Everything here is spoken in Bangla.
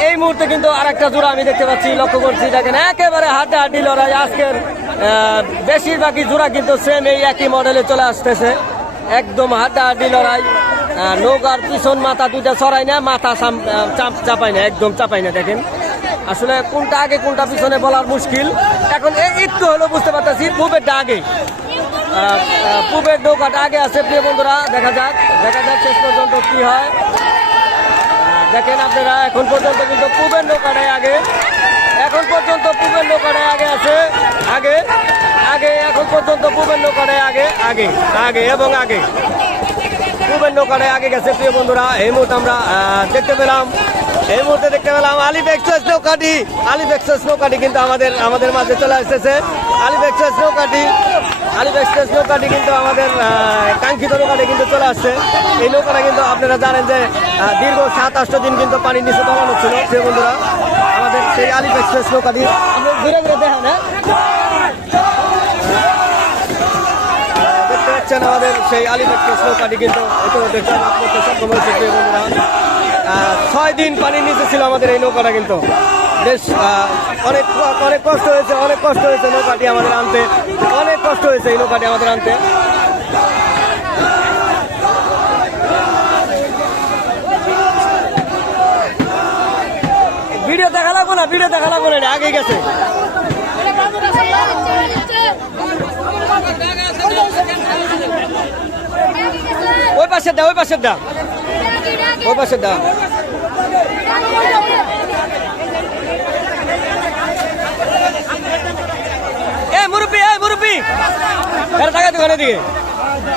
এই মুহূর্তে কিন্তু আরেকটা জোড়া আমি দেখতে পাচ্ছি, লক্ষ্য করছি, দেখেন একেবারে হাড্ডা হাড্ডি লড়াই। আজকের বেশিরভাগই জোড়া কিন্তু সেম এই একই মডেলে চলে আসতেছে। একদম হাড্ডা হাড্ডি লড়াই নৌকার পিছন মাথা দুইটা ছড়াই না, মাথা চাপ- চাপাই না, একদম চাপাই না, দেখেন। আসলে কোনটা আগে, কোনটা পিছনে বলার মুশকিল। এখন একটু হলেও বুঝতে পারতেছি পূবেরটা আগে। পূবের নৌকাটা আগে আছে, প্রিয় বন্ধুরা, দেখা যাক দেখা যাক শেষ পর্যন্ত কি হয়। দেখেন আপনারা, এখন পর্যন্ত কিন্তু পূবের নৌকাটাই আগে। এখন পর্যন্ত পূবের নৌকাটাই আগে আছে, আগে আগে, এখন পর্যন্ত পূবের নৌকাটাই আগে আগে আগে এবং আগে। পূবের নৌকাটাই আগে গেছে, প্রিয় বন্ধুরা। এই মুহূর্তে আমরা দেখতে পেলাম, এই মুহূর্তে দেখতে পেলাম আলিফ এক্সপ্রেস নৌকাটি। আলিফ এক্সপ্রেস নৌকাটি কিন্তু আমাদের আমাদের মাঝে চলে আসতেছে। আলিফ এক্সপ্রেস নৌকাটি, আলিফ এক্সপ্রেস নৌকাটি কিন্তু আমাদের কাঙ্ক্ষিত নৌকাটি কিন্তু চলে আসছে। এই নৌকাটা কিন্তু আপনারা জানেন যে দীর্ঘ সাত, আটশো দিন কিন্তু পানির নিচে তলানো ছিল, প্রিয় বন্ধুরা। আমাদের সেই আলিফ এক্সপ্রেস নৌকাটি। ঘুরে ঘুরে দেখেন পাচ্ছেন আমাদের সেই আলিফ এক্সপ্রেস নৌকাটি, কিন্তু ইতিমধ্যে জয়লাভ করতে সক্ষম হয়েছে বন্ধুরা। ছয় দিন পানির নিচে ছিল আমাদের এই নৌকাটা, কিন্তু বেশ অনেক অনেক কষ্ট হয়েছে, অনেক কষ্ট হয়েছে নৌকাটি আমাদের আনতে। অনেক কষ্ট হয়েছে এই নৌকাটি আমাদের আনতে। ভিডিও দেখা লাগবো না? ভিডিও দেখা লাগবো না? আগে গেছে। ওই পাশে দা, ওই পাশে দা। ওই পাশে দা। এ মুরব্বি এ মুরব্বি। টাকা দোকানে দিকে।